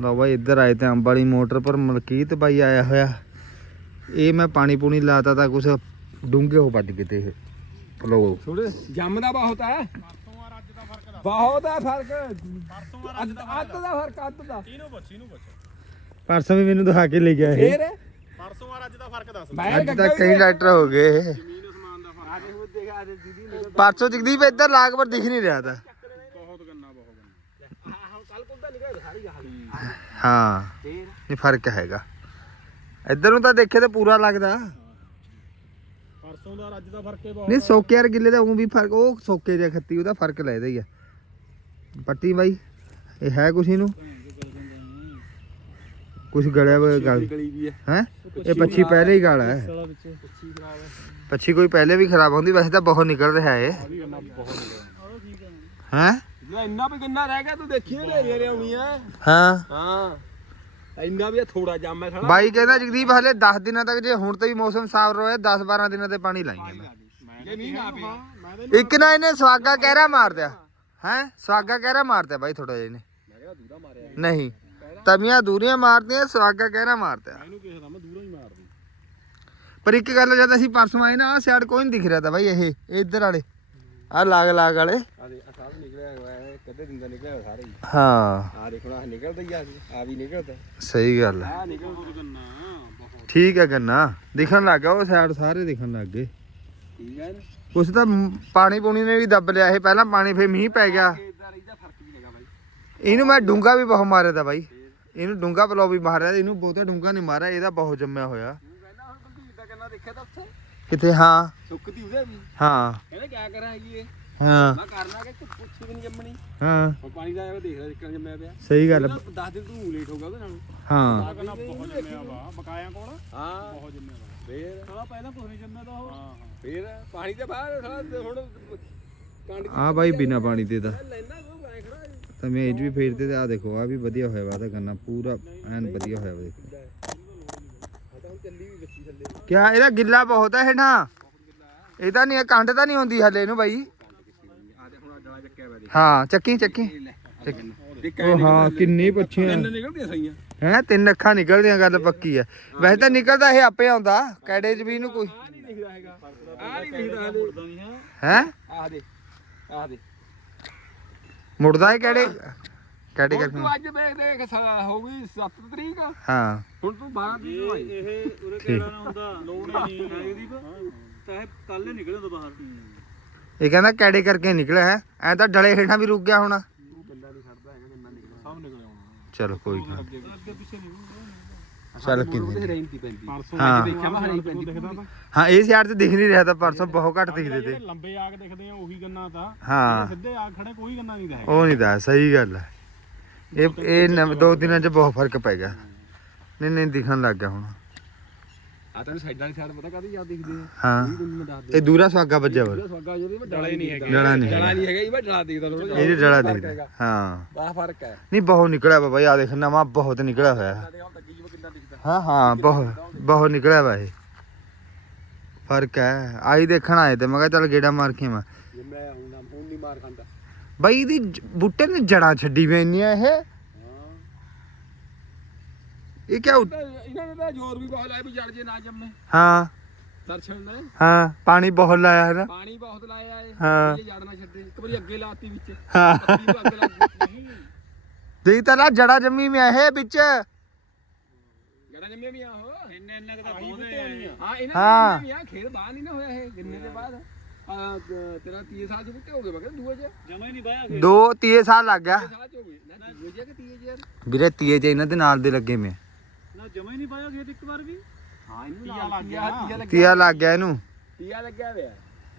ਲਓ ਬਾਈ ਇੱਧਰ ਆਏ ਤੇ ਅੰਬ ਵਾਲੀ ਮੋਟਰ ਪਰ ਮਲਕੀਤ ਬਾਈ ਆਇਆ ਹੋਇਆ। ਇਹ ਮੈਂ ਪਾਣੀ ਪੂਣੀ ਲਾਤਾ ਤਾਂ ਕੁਛ ਡੂੰਘੇ ਹੋ ਵੱਜ ਗਏ ਤੇ ਲੋ ਥੋੜੇ ਜੰਮਦਾ ਬਹੁਤ ਹੈ। ਬਹੁਤ ਹੈ ਫ਼ਰਕ। ਅੱਧ ਅੱਧ ਦਾ ਫ਼ਰਕ ਅੱਧ ਦਾ। ਇਹਨੂੰ ਪੁੱਛ ਇਹਨੂੰ ਪੁੱਛ। ਪਰਸੋਂ ਵੀ ਮੈਨੂੰ ਦਿਖਾ ਕੇ ਲੈ ਗਿਆ ਇਹ। ਫੇਰ? ਪਰਸੋਂ ਆ ਅੱਜ ਦਾ ਫ਼ਰਕ ਦੱਸ। ਮੈਂ ਅੱਜ ਤੱਕ ਕਈ ਡਾਕਟਰ ਹੋ ਗਏ ਦੀਦੀ ਪਰਸੋਂ ਜਗਦੀਪ ਇੱਧਰ ਲਾਗ ਪਰ ਦਿਖ ਨਹੀਂ ਰਿਹਾ ਤਾਂ। ਬਹੁਤ ਗੰਨਾ ਬਹੁਤ ਗੰਨਾ। ਹਾਂ ਕੱਲ ਕੋਲ ਤਾਂ ਨਿਕਲਿਆ ਸਾਰੀ ਗੱਲ ਹਾਂ ਫੇਰ ਨਹੀਂ ਫ਼ਰਕ ਹੈਗਾ। ਇੱਧਰ ਨੂੰ ਤਾਂ ਦੇਖੇ ਤਾਂ ਪੂਰਾ ਲੱਗਦਾ। ਪਰਸੋਂ ਦਾ ਅੱਜ ਦਾ ਫ਼ਰਕ ਹੀ ਬਹੁਤ ਨਹੀਂ ਸੋਕੇ ਯਾਰ ਗਿੱਲੇ ਦਾ ਉਹ ਵੀ ਫ਼ਰਕ ਉਹ ਸੋਕੇ ਜਿਹਾ ਖੱਤੀ ਉਹਦਾ ਫ਼ਰਕ ਲੈਦਾ ਹੀ ਆ। ਪੱਟੀ ਬਾਈ ਇਹ ਹੈ ਕੁਛ ਇਹਨੂੰ? ਕੁਛ ਗਲਿਆ ਹੋਇਆ ਗਲ ਹੈ। ਹੈ? ਇਹ ਪੱਛੀ ਪਹਿਲੇ ਹੀ ਗਲ ਹੈ। ਸਾਲਾ ਹੈ। ਪੱਛੀ ਕੋਈ ਪਹਿਲੇ ਵੀ ਖਰਾਬ ਹੁੰਦੀ ਵੈਸੇ ਤਾਂ ਬਹੁਤ ਨਿਕਲ ਰਿਹਾ ਹੈ ਠੀਕ ਹੈ? ਹੈ ਇੰਨਾ ਵੀ ਗੰਨਾ ਰਹਿ ਗਿਆ ਤੂੰ ਦੇਖੀ ਨੇ ਰੇ ਆਉਣੀ ਹੈ। ਹਾਂ। ਹਾਂ। ਇੰਨਾ ਵੀ ਥੋੜਾ ਜੰਮ ਹੈ ਖੜਾ ਬਾਈ ਕਹਿੰਦਾ ਜਗਦੀਪ ਹਲੇ 10 ਦਿਨਾਂ ਤੱਕ ਜੇ ਹੁਣ ਤੇ ਵੀ ਮੌਸਮ ਸਾਫ਼ ਰਹੇ 10 12 ਦਿਨਾਂ ਤੇ ਪਾਣੀ ਲਾਈਏ ਜੇ ਨਾ ਪਿਆ ਇੱਕ ਨਾ ਇਹਨੇ ਸਵਾਗਾ ਕਹਿਰਾ ਮਾਰ ਦਿਆ। ਹੈ? ਸਵਾਗਾ ਕਹਿਰਾ ਮਾਰਦਾ ਬਾਈ ਥੋੜਾ ਜਿਹਾ ਇਹਨੇ। ਨਹੀਂ। ਤਵੀਆਂ ਦੂਰੀਆਂ ਮਾਰਦੀਆਂ ਸਵਾਗਾ ਕਹਿਰਾ ਮਾਰਦਾ। ਇਹਨੂੰ ਕਿਸੇ ਦਾ ਮੈਂ ਦੂਰੋਂ ਹੀ ਮਾਰਦੀ। ਪਰ ਇੱਕ ਗੱਲ ਜਦ ਅਸੀਂ ਪਰਸੋਂ ਆਏ ਨਾ ਆ ਸਾਈਡ ਕੋਈ ਨਹੀਂ ਦਿਖ ਰਿਹਾ ਤਾਂ ਬਾਈ ਇਹ ਇਹ ਇੱਧਰ ਵਾਲੇ ਆ ਲਾਗ ਲਾਗ ਵਾਲੇ। ਆ ਦੇ ਆ ਸਾਹ ਨਿਕਲਿਆ ਹੋਇਆ ਕਦੇ ਦਿਨ ਦਾ ਨਿਕਲਿਆ ਹੋਇਆ ਸਾਰੇ ਹੀ। ਹਾਂ। ਆ ਦੇਖੋ ਆ ਨਿਕਲਦਾ ਹੀ ਆ ਆ ਵੀ ਨਿਕਲਦਾ। ਸਹੀ ਗੱਲ ਹੈ ਆ ਗੰਨਾ ਬਹੁਤ। ਠੀਕ ਹੈ ਗੰਨਾ। ਦਿਖਣ ਲੱਗ ਉਹ ਸਾਈਡ ਸਾਰੇ ਦਿਖਣ ਲੱਗ ਗਏ। ਠੀਕ ਹੈ ਨਾ? ਕੁਛ ਤਾਂ ਪਾਣੀ ਪੂਣੀ ਨੇ ਵੀ ਦੱਬ ਲਿਆ ਇਹ ਪਹਿਲਾਂ ਪਾਣੀ ਫੇ ਮੀਂਹ ਪੈ ਗਿਆ। ਇਹਨੂੰ ਮੈਂ ਡੂੰਗਾ ਵੀ ਬਹੁਤ ਮਾਰਿਆ ਤਾ ਬਾਈ। ਇਹਨੂੰ ਡੂੰਗਾ ਪਲੋ ਵੀ ਮਾਰਿਆ ਇਹਨੂੰ ਬਹੁਤਾ ਡੂੰਗਾ ਨਹੀਂ ਮਾਰਿਆ ਇਹਦਾ ਬਹੁਤ ਜੰਮਿਆ ਹੋਇਆ। ਕਹਿੰਦਾ ਹੁਣ ਬੰਦੀ ਦਾ ਕੰਨਾ ਦੇਖਿਆ ਤਾਂ ਉੱਥੇ? ਕਿਤੇ ਹਾਂ। ਸੁੱਕਦੀ ਉਹਦੇ ਵੀ। ਹਾਂ। ਕਹਿੰਦਾ ਕਿਆ ਕਰਾਂ ਜੀ ਇਹ? ਹਾਂ। ਮੈਂ ਕਰਨਾ ਕਿ ਪੁੱਛੀ ਵੀ ਨਹੀਂ ਜੰਮਣੀ। ਹਾਂ। ਹੁਣ ਪਾਣੀ ਦਾ ਇਹ ਦੇਖਦਾ ਕਿੰਨਾ ਜੰਮਿਆ ਪਿਆ। ਸਹੀ ਗੱਲ ਹੈ। 10 ਦਿਨ ਤੂੰ ਲੇਟ ਹੋ ਗਿਆ ਉਹਦੇ ਨਾਲ। ਹਾਂ। ਗੰਨਾ ਬਹੁਤ ਜੰਮਿਆ ਵਾ। ਬਕਾਇਆ ਕੋਲ ਹਾਂ। ਬਹੁਤ ਜੰਮਿਆ ਵਾ। ਫੇਰ? ਸਾਲਾ ਪਹਿਲਾਂ ਕੁਝ ਨਹੀਂ ਜੰਮਿਆ ਤਾਂ ਉਹ ਹਾਂ ਫੇਰ? ਪਾਣੀ ਦੇ ਬਾਹਰ ਸਾਲਾ ਹੁਣ ਆ ਬਾਈ ਬਿਨਾ ਪਾਣੀ ਦੇ ਦਾ ਲੈਣਾ ਮੇਜ ਵੀ ਫੇਰਦੇ ਤੇ ਆ ਦੇਖੋ ਆ ਵੀ ਵਧੀਆ ਹੋਇਆ ਵਾ ਤਾਂ ਗੰਨਾ ਪੂਰਾ ਐਨ ਵਧੀਆ ਹੋਇਆ ਵਾ ਦੇਖੋ। ਕਿਆ ਇਹਦਾ ਗਿੱਲਾ ਬਹੁਤ ਹੈ ਹੇਠਾਂ ਇਹ ਤਾਂ ਨਹੀਂ ਕੰਡ ਤਾਂ ਨਹੀਂ ਹੁੰਦੀ ਹਲੇ ਇਹਨੂੰ ਬਾਈ। ਹਾਂ ਚੱਕੀ ਚੱਕੀ। ਉਹ ਹਾਂ ਕਿੰਨੀ ਪੱਛੀਆਂ ਤਿੰਨ ਨਿਕਲਦੀਆਂ ਸਹੀਆਂ ਹੈ ਤਿੰਨ ਅੱਖਾਂ ਨਿਕਲਦੀਆਂ ਗੱਲ ਪੱਕੀ ਆ। ਵੈਸੇ ਤਾਂ ਨਿਕਲਦਾ ਇਹ ਆਪੇ ਆਉਂਦਾ ਕੈੜੇ 'ਚ ਵੀ ਇਹਨੂੰ ਕੋਈ। ਆ ਨਹੀਂ ਦਿਖਦਾ ਹੈਗਾ। ਆ ਨਹੀਂ ਦਿਖਦਾ ਹੈ? ਆ ਦੇ ਆ ਦੇ। ਮੁੜਦਾ ਹੈ ਹੁਣ ਕਰਕੇ ਤੂੰ ਅੱਜ ਦੇਖ ਦੇਖ ਸ- ਹੋ ਗਈ 7 ਤਰੀਕ। ਹਾਂ। ਹੁਣ ਤੂੰ 12 ਤਰੀਕ ਨੂੰ ਆਈ। ਇਹ ਉਰੇ ਕਿਹੜਾ ਨਾ ਹੁੰਦਾ ਲੋੜ ਹੀ ਨਹੀਂ ਹੈ। ਚਾਹੇ ਕੱਲ ਹੀ ਨਿਕਲੇ ਤੋਂ ਬਾਹਰ। ਇਹ ਕਹਿੰਦਾ ਕੈੜੇ ਕਰਕੇ ਨਿਕਲਿਆ ਹੈ? ਐ ਤਾਂ ਡਲੇ ਹੇਠਾਂ ਵੀ ਰੁਕ ਗਿਆ ਹੋਣਾ। ਤੂੰ ਬੰਦਾ ਨਹੀਂ ਛੱਡਦਾ ਹੈਗਾ ਕਿੰਨਾ ਨਿਕਲਦਾ ਸਭ ਨਿਕਲੇ ਆਉਣਾ ਚਲੋ ਕੋਈ ਨਾ ਅੱਗੇ ਪਿੱਛੇ ਨਹੀਂ ਚੱਲ ਦੀ? ਪੈਂਦੀ। ਪਰਸੋਂ ਹਾਂ। ਦੇਖਿਆ ਮੈਂ ਹਰੇ ਪੈਂਦੀ ਦਿਖਦਾ ਤਾਂ। ਹਾਂ ਇਸ ਯਾਰ ਤੇ ਦਿਖ ਨਹੀਂ ਰਿਹਾ ਤਾਂ ਪਰਸੋਂ ਬਹੁਤ ਘੱਟ ਦਿਖਦੇ ਤੇ। ਜਿਹੜੇ ਲੰਬੇ ਆਗ ਦਿਖਦੇ ਆ ਉਹੀ ਗੰਨਾ ਤਾਂ। ਹਾਂ। ਸਿੱਧੇ ਆਗ ਖੜੇ ਕੋਈ ਗੰਨਾ ਨਹੀਂ ਦਿਖਦਾ ਉਹ ਨਹੀਂ ਦਾ ਸਹੀ ਗੱਲ ਹੈ ਇਹ ਇਹ ਨਵ- ਦੋ ਦਿਨਾਂ 'ਚ ਬਹੁਤ ਫ਼ਰਕ ਪੈ ਗਿਆ। ਨਹੀਂ ਨਹੀਂ ਦਿਖਣ ਲੱਗ ਗਿਆ ਹੁਣ। ਆ ਤੈਨੂੰ ਸਾਈਡਾਂ ਵਾਲੀ ਸਾਈਡ ਪਤਾ ਕਾਹਦੀ ਯਾਦ ਦਿਖਦੀ ਹੈ ਹਾਂ। ਇਹ ਤੈਨੂੰ ਮੈਂ ਦੱਸ ਦੇ ਇਹ ਦੂਰਾ ਸੁਹਾਗਾ ਵੱਜਿਆ ਵਾ। ਸਵਾਗਾ ਜਿਹਦੇ ਵਿੱਚ ਡਲਾ ਹੀ ਨਹੀਂ ਹੈਗਾ। ਡਲਾ ਨਹੀਂ ਡਲਾ ਹੈਗਾ। ਨਹੀਂ ਹੈਗਾ ਇਹ ਬਸ ਡਲਾ ਦਿਖਦਾ ਥੋੜਾ ਇਹ 'ਚ ਡਲਾ ਦਿਖਦਾ। ਹਾਂ। ਬੜਾ ਫ਼ਰਕ ਹੈ। ਨਹੀਂ ਬਹੁਤ ਨਿਕਲਿਆ ਵਾ ਬਾਈ ਆ ਦੇਖ ਨਵਾਂ ਬਹੁਤ ਨਿਕਲਿਆ ਹੋਇਆ। ਹੈ। ਤੇ ਹੁਣ ਤੱਕ ਜਿਵੇਂ ਕਿੰਨਾ ਦਿਖਦਾ। ਹਾਂ ਹਾਂ ਬਹੁਤ ਬਹੁਤ ਨਿਕਲਿਆ ਵਾ ਇਹ। ਫ਼ਰਕ ਹੈ। ਆਈ ਦੇਖਣ ਆਏ ਤੇ ਮੈਂ ਕਿਹਾ ਚੱਲ ਗੇੜਾ ਮਾਰ ਕੇ ਮੈਂ ਜੇ ਮੈਂ ਹੁਣ ਨਾ ਹੁਣ ਨਹੀਂ ਮਾਰ ਖਾਂਦਾ। ਬਾਈ ਇਹਦੀ ਜ- ਬੂਟੇ ਨੇ ਜੜਾਂ ਛੱਡੀ ਵੇ ਇੰਨੀਆਂ ਇਹ। ਹਾਂ। ਇਹ ਕਿਆ ਉ- ਇਹਨਾਂ ਨੇ ਤਾਂ ਜ਼ੋਰ ਵੀ ਬਹੁਤ ਲਾਇਆ ਵੀ ਜੜ ਜੇ ਨਾ ਜੰਮੇ। ਹਾਂ। ਦਰਸ਼ਨ ਨੇ। ਹਾਂ ਪਾਣੀ ਬਹੁਤ ਲਾਇਆ ਹੈ ਨਾ। ਪਾਣੀ ਬਹੁਤ ਲਾਇਆ ਏ ਹਾਂ। ਇਹ ਜੜ ਨਾ ਛੱਡੇ। ਇੱਕ ਵਾਰੀ ਅੱਗੇ ਲਾਤੀ ਵਿੱਚ। ਹਾਂ। ਪੱਤੀ ਨੂੰ ਅੱਗ ਲੱਗ ਗਈ ਦੇਖ ਤਾਂ ਲਾ ਜੜਾ ਜੰਮੀ ਮੈਂ ਇਹ ਵਿੱਚ। ਜੜਾਂ ਜੰਮੇ ਵੀ ਆ ਉਹ। ਇੰਨੇ ਇੰਨੇ ਕਦਾ ਪਾਉਂਦੇ ਆ। ਹਾਂ ਇਹਨਾਂ ਹਾਂ। ਦੇ ਵੀ ਆ ਖੇਤ ਬਾਹਰ ਨਹੀਂ ਨਾ ਹੋਇਆ ਇਹ। ਗਿੰਨੇ ਦੇ ਬਾਅਦ। ਆ ਤ- ਤੇਰਾ 30 ਸਾਲ ਚ ਬੁੱਟੇ ਹੋ ਗਏ ਜਮਾ ਹੀ ਨਹੀਂ ਬਾਇਆ ਦੋ ਤੀਏ ਸਾਲ ਲੱਗ ਗਿਆ। 30 ਸਾਲ ਚ ਹੋ ਗਏ। ਨਾ ਦੂਏ ਚ ਕਿ 30 ਯਾਰ? ਵੀਰੇ ਤੀਏ ਚ ਇਹਨਾਂ ਦੇ ਨਾਲ ਦੇ ਲੱਗੇ ਮੈਂ। ਨਾ ਜਮਾ ਹੀ ਨਹੀਂ ਬਾਇਆ ਖੇਤ ਇੱਕ ਵਾਰ ਵੀ। ਹਾਂ ਇਹਨੂੰ ਤੀਆ ਲੱਗ ਗਿਆ। ਤੀਆ ਲੱਗਿਆ। ਤੀਆ ਲੱਗ ਗਿਆ ਇਹਨੂੰ। ਤੀਆ ਲੱਗਿਆ ਹੋਇਆ।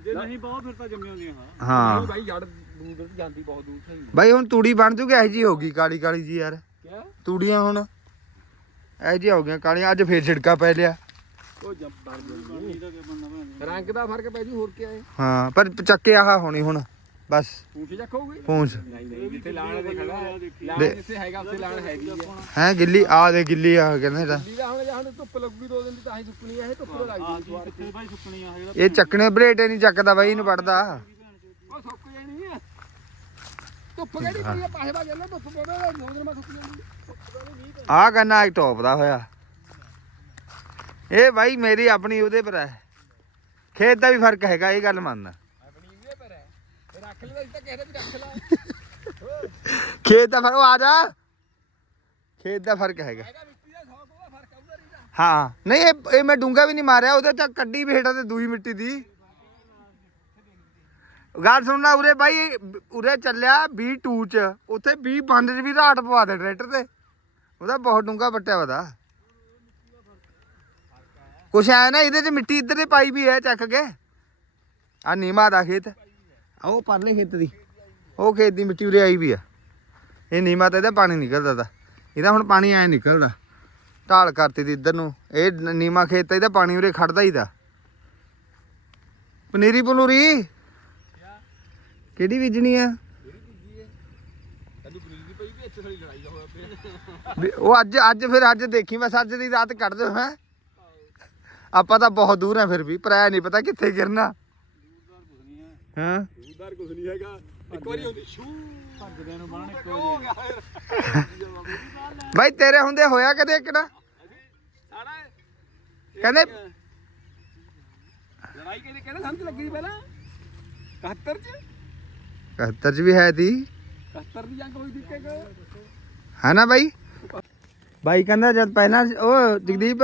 ਜੇ ਨਹੀਂ ਬਾਹ ਫਿਰ ਤਾਂ ਜੰਮੀਆਂ ਹੁੰਦੀਆਂ ਹਾਂ। ਹਾਂ। ਭਾਈ ਜੜ ਦੂਰ ਜਾਂਦੀ ਬਹੁਤ ਦੂਰ ਸਹੀ ਬਾਈ ਹੁਣ ਤੂੜੀ ਬਣ ਜੂਗੀ ਇਹੋ ਜੀ ਹੋ ਗਈ ਕਾਲੀ ਕਾਲੀ ਜੀ ਯਾਰ। ਕਿਆ? ਤੂੜੀਆਂ ਹੁਣ। ਇਹੋ ਜਿਹੀਆਂ ਹੋ ਗਈਆਂ ਕਾਲੀਆਂ ਅੱਜ ਫੇਰ ਛਿੜਕਾ ਪੈ ਲਿਆ। ਉਹ ਬਣ ਰੰਗ ਦਾ ਫ਼ਰਕ ਪੈ ਜੂ ਹੋਰ ਕੀ ਹੈ? ਹਾਂ ਪਰ ਚੱਕੇ ਆਹ ਹੋਣੀ ਹੁਣ। ਬਸ। ਪੂਛ ਚੱਕੋਗੇ ਪੂੰਛ। ਨਹੀਂ ਨਹੀਂ ਜਿੱਥੇ ਲਾਣ ਦੇ ਖੜਾ ਹੈ, ਲਾਣ ਦੇ- ਜਿੱਥੇ ਹੈਗਾ ਉੱਥੇ ਲਾਣ ਹੈਗੀ ਹੈ। ਹੈ ਗਿੱਲੀ? ਆ ਦੇ ਗਿੱਲੀ ਆ ਕਹਿੰਦੇ ਇਹਦਾ ਲੀਦਾ ਹੁਣ ਜਾਂ ਹੁਣ ਧੁੱਪ ਲੱਗੂਗੀ ਦੋ ਦਿਨ ਦੀ ਤਾਂ ਹੀ ਸੁੱਕਣੀ ਹੈ ਇਹ ਧੁੱਪ ਤੋਂ ਆ ਲੱਗਦੀ ਜੀ ਕਿੱਥੇ ਭਾਈ ਸੁੱਕਣੀ ਆ ਜਿਹੜਾ ਇਹ ਚੱਕਣੇ ਬਲੇਟੇ ਨਹੀਂ ਚੱਕਦਾ ਬਾਈ ਇਹਨੂੰ ਪੜਦਾ ਉਹ ਸੁੱਕ ਜਾਣੀ ਹੈ। ਧੁੱਪ ਕਿਹੜੀ ਪਈ ਹੈ? ਪਾਸੇ ਵਾ ਜਾਂਦਾ ਧੁੱਪ ਪਵੇ ਦੋ ਦਿਨ ਬਾਅਦ ਸੁੱਕ ਜਾਂਦੀ ਆ ਗੰਨਾ ਇੱਕ ਟੌਪ ਦਾ ਹੋਇਆ। ਇਹ ਬਾਈ ਮੇਰੀ ਆਪਣੀ ਉਹਦੇ ਪਰ ਹੈ। ਖੇਤ ਦਾ ਵੀ ਫ਼ਰਕ ਹੈਗਾ ਇਹ ਗੱਲ ਮੰਨਦਾ ਆਪਣੀ ਇਹਦੇ ਪਰ ਹੈ ਫਿਰ ਰੱਖ ਲੈ ਤਾਂ ਕਿਸੇ ਵੀ ਰੱਖ ਲੈ ਖੇਤ ਦਾ ਫ਼ਰਕ, ਉਹ ਆ ਜਾ। ਖੇਤ ਦਾ ਫ਼ਰਕ ਹੈਗਾ। ਹੈਗਾ ਮਿੱਟੀ ਦਾ 100 ਕੋਲਾ ਫ਼ਰਕ ਆਉਂਦਾ ਰੀਦਾ ਹਾਂ, ਨਹੀਂ, ਇਹ ਇਹ ਮੈਂ ਡੂੰਗਾ ਵੀ ਨਹੀਂ ਮਾਰਿਆ, ਉਹਦੇ ਚ ਕੱਢੀ ਵੀ ਹੇਠਾਂ ਤੇ ਦੂਈ ਮਿੱਟੀ ਦੀ। ਗੱਲ ਸੁਣਨਾ ਉਰੇ ਬਾਈ, ਉਰੇ ਚੱਲਿਆ 22 ਚ, ਉੱਥੇ 20 ਬੰਦ ਚ ਵੀ ਰਾਟ ਪਵਾ ਦੇ ਟਰੈਕਟਰ ਤੇ। ਉਹਦਾ ਬਹੁਤ ਡੂੰਗਾ ਪੱਟਿਆ ਉਹਦਾ। ਕੁਛ ਐ ਨਾ, ਇਹਦੇ ਚ ਮਿੱਟੀ ਇੱਧਰ ਤੇ ਪਾਈ ਵੀ ਹੈ, ਚੱਕ ਕੇ। ਆ ਨੀਮਾ ਦਾ ਖੇਤ। ਆ ਉਹ ਪਰਲੇ ਖੇਤ ਦੀ। ਉਹ ਖੇਤ ਦੀ ਮਿੱਟੀ ਉਰੇ ਆਈ ਵੀ ਆ। ਇਹ ਨੀਮਾ ਤੇ ਇਹਦਾ ਪਾਣੀ ਨਿਕਲਦਾ ਤਾ। ਇਹਦਾ ਹੁਣ ਪਾਣੀ ਐ ਨਿਕਲਦਾ। ਢਾਲ ਕਰਤੀ ਦੀ ਇੱਧਰ ਨੂੰ। ਇਹ ਨੀਮਾ ਖੇਤ ਤੇ ਇਹਦਾ ਪਾਣੀ ਉਰੇ ਖੜਦਾ ਹੀ ਦਾ ਪਨੀਰੀ ਪਨੂਰੀ? ਕਿਹੜੀ ਬੀਜਣੀ ਆ? ਉਹ ਅੱਜ ਅੱਜ ਫਿਰ ਅੱਜ ਦੇਖੀ ਮੈਂ ਅੱਜ ਦੀ ਰਾਤ ਕੱਢ ਦਿਓ ਹੈ। ਆਪਾਂ ਤਾਂ ਬਹੁਤ ਦੂਰ ਆ ਫਿਰ ਵੀ ਪਰ ਐ ਨਹੀਂ ਪਤਾ ਕਿੱਥੇ ਗਿਰਨਾ। ਹਾਂ? ਦੂਰਦਾਰ ਕੁਝ ਨਹੀਂ ਹੈਗਾ। ਇੱਕ ਵਾਰੀ ਹੁੰਦੀ ਸ਼ੂ ਭੱਜਦੇ ਨੂੰ ਬਾਹਣ ਇੱਕ ਹੋ ਗਿਆ ਫਿਰ। ਬਾਈ ਤੇਰੇ ਹੁੰਦੇ ਹੋਇਆ ਕਦੇ ਇੱਕ ਨਾ? ਸਾਰਾ ਕਹਿੰਦੇ ਲੜਾਈ ਕਿਹਨੇ ਕਹਿੰਦੇ ਸਮਝ ਲੱਗੀ ਸੀ ਪਹਿਲਾਂ? 71 ਚ? 71 ਚ ਵੀ ਹੈ ਤੀ। 71 ਦੀ ਜੰਗ ਹੋਈ ਸੀ ਕਿ ਹੈ ਨਾ ਬਾਈ? ਬਾਈ ਕਹਿੰਦਾ ਜਦ ਪਹਿਲਾਂ ਉਹ ਜਗਦੀਪ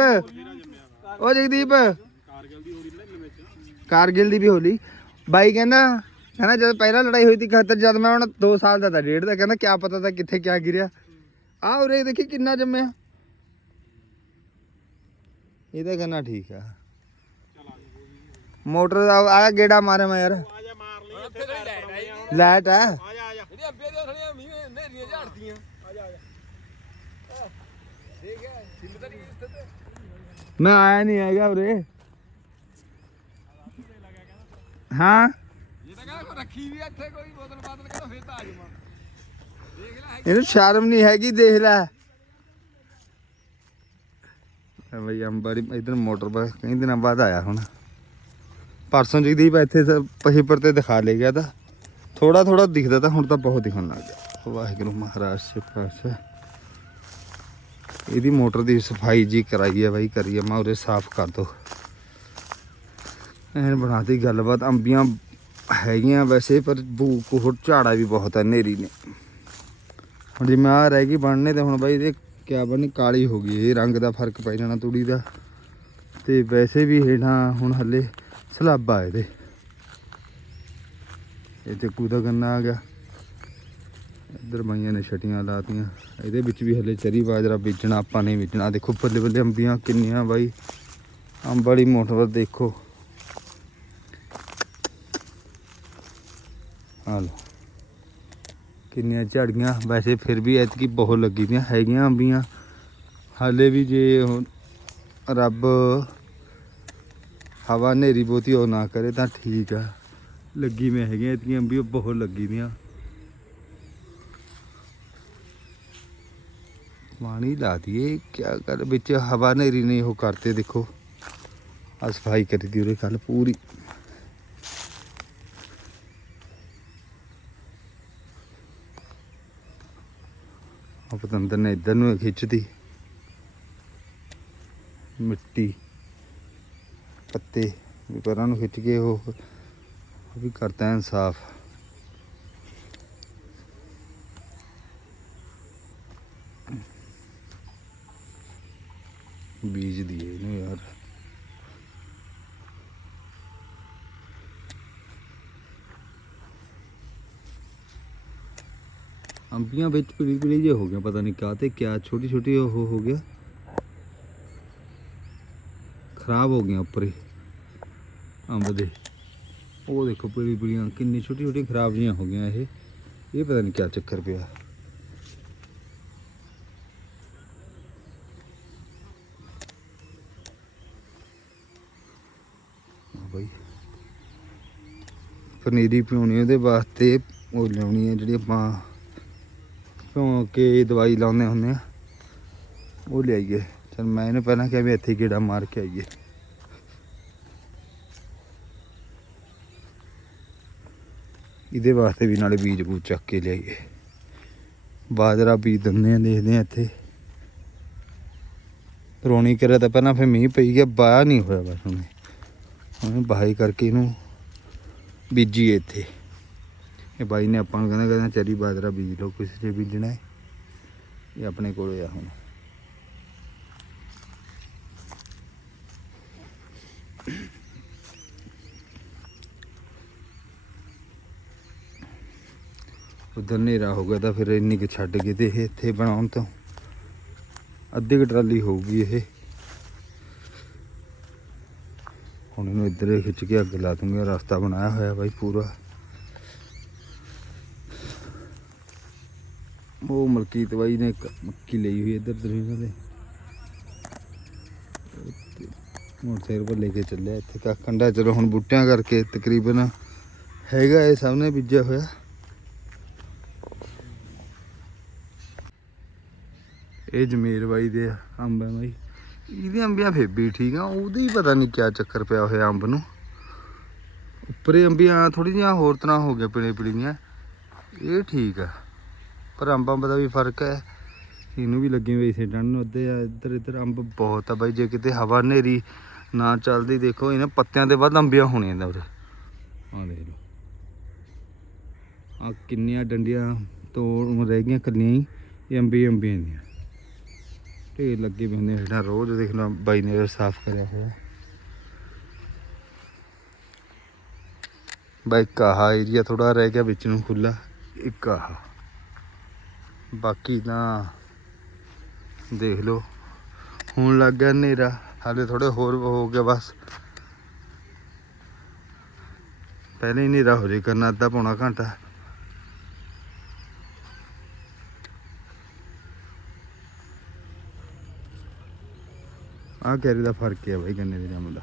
ਉਹ ਜਗਦੀਪ। ਕਾਰਗਿਲ ਦੀ ਹੋਰੀ 99 ਚ ਕਾਰਗਿਲ ਦੀ ਵੀ ਹੋਲੀ। ਬਾਈ ਕਹਿੰਦਾ ਕਹਿੰਦਾ ਜਦ ਪਹਿਲਾਂ ਲੜਾਈ ਹੋਈ ਤੀ 71 ਜਦ ਮੈਂ ਹੁਣ 2 ਸਾਲ ਦਾ ਤਾਂ ਡੇਢ ਦਾ ਕਹਿੰਦਾ, ਕਿਆ ਪਤਾ ਤਾਂ ਕਿੱਥੇ ਕਿਆ ਗਿਰਿਆ। ਆ ਉਰੇ ਦੇਖੀ ਕਿੰਨਾ ਜੰਮਿਆ। ਇਹਦਾ ਕਹਿੰਦਾ ਠੀਕ ਆ। ਮੋਟਰ ਦਾ ਆ ਗੇੜਾ ਮਾਰੇ ਮੈਂ ਯਾਰ। ਲਾਈਟ ਆ। ਇਹਦੇ ਅੱਬੇ ਦੇ ਥੜੀਆਂ ਮੀਂਹ ਨੇਰੀਆਂ ਝਾੜਦੀਆਂ ਆ ਜਾ ਆ ਜਾ ਠੀਕ ਹੈ ਸਿੰਮ ਤਾਂ ਨਹੀਂ ਇੱਥੇ ਤੇ ਮੈਂ ਆਇਆ ਨਹੀਂ ਹੈਗਾ ਉਰੇ। ਹਾਂ। ਰੱਖੀ ਵੀ ਇੱਥੇ ਕੋਈ ਬੋਤਲ ਬਾਤਲ ਕਹਿੰਦਾ ਫੇਰ ਤਾਂ ਆ ਜਾਵਾਂ ਦੇਖ ਲੈ ਇਹਨੂੰ ਸ਼ਰਮ ਨਹੀਂ ਹੈਗੀ, ਦੇਖ ਲੈ। ਆ ਬਈ, ਅੰਬਰ, ਇਧਰ ਮੋਟਰ ਪਰ ਕਈ ਦਿਨਾਂ ਬਾਅਦ ਆਇਆ ਹੁਣ। ਪਰਸੋਂ ਜਗਦੀਪ ਇੱਥੇ ਪਹੀਪਰ ਤੇ ਦਿਖਾ ਲੈ ਗਿਆ ਤਾਂ। ਥੋੜਾ ਥੋੜਾ ਦਿਖਦਾ ਤਾਂ ਹੁਣ ਤਾਂ ਬਹੁਤ ਦਿਖਣ ਲੱਗ ਗਿਆ। ਵਾਹਿਗੁਰੂ ਮਹਾਰਾਜ ਸੇ ਪਾਸ ਇਹਦੀ ਮੋਟਰ ਦੀ ਸਫ਼ਾਈ ਜੀ ਕਰਾਈ ਹੈ ਬਾਈ ਕਰੀਏ ਮੈਂ ਉਰੇ ਸਾਫ਼ ਕਰ ਦੋ। ਐਨ ਬਣਾਤੀ ਗੱਲਬਾਤ, ਅੰਬੀਆਂ ਹੈਗੀਆਂ ਵੈਸੇ, ਪਰ ਭੂਕ ਹੋਰ ਝਾੜਾ ਵੀ ਬਹੁਤ ਹੈ ਨੇਰੀ ਨੇ। ਹੁਣ ਜਿਵੇਂ ਆ ਰਹਿ ਗਈ ਬਣਨੇ ਤੇ ਹੁਣ ਬਾਈ ਇਹ ਕਿਆ ਬਣਨੀ, ਕਾਲੀ ਹੋ ਗਈ ਇਹ, ਰੰਗ ਦਾ ਫ਼ਰਕ ਪੈ ਜਾਣਾ ਤੂੜੀ ਦਾ। ਤੇ ਵੈਸੇ ਵੀ ਹੇਠਾਂ ਹੁਣ ਹੱਲੇ ਸਲਾਬਾ ਇਹਦੇ। ਇਹ ਤੇ ਕੂਦਾ ਗੰਨਾ ਆ ਗਿਆ। ਇੱਧਰ ਮਾਈਆਂ ਨੇ ਛਟੀਆਂ ਲਾਤੀਆਂ। ਇਹਦੇ ਵਿੱਚ ਵੀ ਹੱਲੇ ਚਰੀ ਬਾਜਰਾ ਬੀਜਣਾ, ਆਪਾਂ ਨਹੀਂ ਬੀਜਣਾ। ਦੇਖੋ ਬੱਲੇ ਬੱਲੇ ਅੰਬੀਆਂ ਕਿੰਨੀਆਂ ਬਾਈ। ਅੰਬ ਵਾਲੀ ਮੋਟਰ ਦੇਖੋ। ਆ ਲਓ ਕਿੰਨੀਆਂ ਝੜੀਆਂ, ਵੈਸੇ ਫਿਰ ਵੀ ਐਤਕੀ ਬਹੁਤ ਲੱਗੀ ਦੀਆਂ ਹੈਗੀਆਂ ਅੰਬੀਆਂ। ਹਾਲੇ ਵੀ ਜੇ ਹੁਣ ਰੱਬ ਹਵਾ ਹਨੇਰੀ ਬਹੁਤੀ ਉਹ ਨਾ ਕਰੇ ਤਾਂ ਠੀਕ ਆ। ਲੱਗੀ ਮੈਂ ਹੈਗੀਆਂ ਐਤਕੀਆਂ ਅੰਬੀਆਂ, ਬਹੁਤ ਲੱਗੀ ਦੀਆਂ ਪਾਣੀ ਲਾ ਦਈਏ, ਕਿਆ ਕਰ, ਵਿੱਚ ਹਵਾ ਹਨੇਰੀ ਨਹੀਂ ਉਹ ਕਰਤੇ ਦੇਖੋ। ਆ ਸਫ਼ਾਈ ਕਰੀ ਦੀ ਉਰੇ ਕੱਲ ਪੂਰੀ। ਆ ਪਤੰਦਰ ਨੇ ਇੱਧਰ ਨੂੰ ਖਿੱਚਦੀ ਮਿੱਟੀ, ਪੱਤੇ, ਵੀ ਪਰਾਂ ਨੂੰ ਖਿੱਚ ਕੇ ਉਹ ਵੀ ਕਰਤਾ ਇਨਸਾਫ਼। ਸਾਫ਼ ਬੀਜ ਦੀਏ ਇਹਨੂੰ ਯਾਰ ਅੰਬੀਆਂ ਵਿੱਚ ਪੀਲੀ ਪੀਲੀ ਜੇ ਹੋ ਗਿਆ ਪਤਾ ਨਹੀਂ ਕਿਆ ਤੇ ਕਿਆ ਛੋਟੀ ਛੋਟੀ ਉਹ ਹੋ ਗਿਆ। ਖਰਾਬ ਹੋ ਗਈਆਂ ਉੱਪਰ ਹੀ। ਅੰਬ ਦੇ। ਉਹ ਦੇਖੋ ਪੀਲੀ ਪੀਲੀਆਂ, ਕਿੰਨੀ ਛੋਟੀ ਛੋਟੀ ਖਰਾਬ ਜੀਆਂ ਹੋ ਗਈਆਂ ਇਹ। ਇਹ ਪਤਾ ਨਹੀਂ ਕਿਆ ਚੱਕਰ ਪਿਆ। ਬਈ। ਪਨੀਰੀ ਪਿਉਣੀ ਉਹਦੇ ਵਾਸਤੇ ਉਹ ਲਿਆਉਣੀ ਹੈ ਜਿਹੜੀ ਆਪਾਂ ਭਿਉਂ ਕੇ ਦਵਾਈ ਲਾਉਂਦੇ ਹੁੰਦੇ ਆ। ਉਹ ਲਿਆਈਏ ਚਲ ਮੈਂ ਇਹਨੂੰ ਪਹਿਲਾਂ ਕਿਹਾ ਵੀ ਇੱਥੇ ਗੇੜਾ ਮਾਰ ਕੇ ਆਈਏ। ਇਹਦੇ ਵਾਸਤੇ ਵੀ ਨਾਲੇ ਬੀਜ ਬੂਜ ਚੱਕ ਕੇ ਲਿਆਈਏ ਬਾਜਰਾ ਬੀਜ ਦਿੰਦੇ ਆ, ਦੇਖਦੇ ਆ ਇੱਥੇ। ਰੋਣੀ ਕਰਿਆ ਤਾਂ ਪਹਿਲਾਂ ਫਿਰ ਮੀਂਹ ਪਈ ਗਿਆ ਬਾਹ ਨਹੀਂ ਹੋਇਆ ਬਸ ਉਹਨੇ ਹੁਣ ਬਹਾਈ ਕਰਕੇ ਇਹਨੂੰ ਬੀਜੀ ਇੱਥੇ। ਇਹ ਬਾਈ ਨੇ ਆਪਾਂ ਨੂੰ ਕਹਿੰਦਾ ਕਹਿੰਦਾ ਚਰੀ ਬਾਜਰਾ ਬੀਜ ਲਓ, ਕਿਸੇ ਜੇ ਬੀਜਣਾ ਹੈ? ਇਹ ਆਪਣੇ ਕੋਲ ਆ ਹੁਣ। ਉਧਰ ਹਨੇਰਾ ਹੋ ਗਿਆ ਤਾਂ ਫਿਰ ਇੰਨੀ ਕੁ ਛੱਡ ਗਏ ਤੇ ਇਹ ਇੱਥੇ ਬਣਾਉਣ ਤੋਂ। ਅੱਧੀ ਕੁ ਟਰਾਲੀ ਹੋਊਗੀ ਇਹ। ਹੁਣ ਇਹਨੂੰ ਇੱਧਰ ਖਿੱਚ ਕੇ ਅੱਗ ਲਾ ਦੂੰਗਾ, ਰਸਤਾ ਬਣਾਇਆ ਹੋਇਆ ਬਾਈ ਪੂਰਾ। ਉਹ ਮਲਕੀਤ ਬਾਈ ਨੇ ਇੱਕ ਮੱਕੀ ਲਈ ਹੋਈ ਇੱਧਰ ਦਰੀਨਾਂ ਦੇ ਮੋਟਰਸਾਈਕਲ ਪਰ ਲੈ ਕੇ ਚੱਲਿਆ ਇੱਥੇ ਕਾ ਕੰਡਾ ਚਲੋ ਹੁਣ ਬੂਟਿਆਂ ਕਰਕੇ ਤਕਰੀਬਨ ਹੈਗਾ ਇਹ ਸਾਹਮਣੇ ਬੀਜਿਆ ਹੋਇਆ। ਇਹ ਜਮੀਰ ਬਾਈ ਦੇ ਅੰਬ ਹੈ ਬਾਈ। ਇਹਦੀਆਂ ਅੰਬੀਆਂ ਫੇਰ ਵੀ ਠੀਕ ਆ, ਉਹਦੇ ਹੀ ਪਤਾ ਨਹੀਂ ਕਿਆ ਚੱਕਰ ਪਿਆ ਹੋਇਆ ਅੰਬ ਨੂੰ। ਉੱਪਰੇ ਅੰਬੀਆਂ ਥੋੜੀ ਜਿਹੀਆਂ ਹੋਰ ਤਰ੍ਹਾਂ ਹੋ ਗਿਆ ਪੀਲੇ ਪੀਲੀਆਂ। ਇਹ ਠੀਕ ਆ। ਪਰ ਅੰਬ ਅੰਬ ਦਾ ਵੀ ਫ਼ਰਕ ਹੈ। ਇਹਨੂੰ ਵੀ ਲੱਗੀ ਹੋਈ ਸੀ ਡੰਨ ਨੂੰ। ਅੱਧੇ ਆ, ਇੱਧਰ ਇੱਧਰ ਅੰਬ ਬਹੁਤ ਆ ਬਾਈ। ਜੇ ਕਿਤੇ ਹਵਾ ਹਨੇਰੀ ਨਾ ਚੱਲਦੀ, ਦੇਖੋ ਇਹਨਾਂ ਪੱਤਿਆਂ ਦੇ ਵੱਧ ਅੰਬੀਆਂ ਹੋਣੀਆਂ ਨੇ ਉਰੇ। ਆ ਦੇਖ ਲਓ। ਆ ਕਿੰਨੀਆਂ ਡੰਡੀਆਂ ਤੋੜ ਰਹਿ ਗਈਆਂ ਕੱਲੀਆਂ ਹੀ। ਇਹ ਅੰਬੀ ਅੰਬੀਆਂ ਦੀਆਂ। ਢੇਰ ਲੱਗੇ ਵੀ ਹੁੰਦੇ ਹੇਠਾਂ ਰੋਜ਼ ਦੇਖ ਲਓ ਬਾਈ ਨੇ ਸਾਫ਼ ਕਰਿਆ ਹੋਇਆ। ਬਾਈ ਕਾਹਾ ਏਰੀਆ ਥੋੜਾ ਰਹਿ ਗਿਆ, ਵਿੱਚ ਨੂੰ ਖੁੱਲਾ ਇੱਕ ਆਹਾ। ਬਾਕੀ ਤਾਂ ਦੇਖ ਲਓ। ਹੁਣ ਲੱਗ ਗਿਆ ਹਨੇਰਾ। ਹਾਲੇ ਥੋੜੇ ਹੋਰ ਹੋ ਗਿਆ ਬਸ। ਪਹਿਲੇ ਹੀ ਹਨੇਰਾ ਹੋ ਜੇ ਕਰਨਾ ਅੱਧਾ ਪੌਣਾ ਘੰਟਾ। ਆਹ ਕੈਰੀ ਦਾ ਫ਼ਰਕ ਹੈ ਬਾਈ, ਗੰਨੇ ਦੇ ਜਾਮ ਦਾ।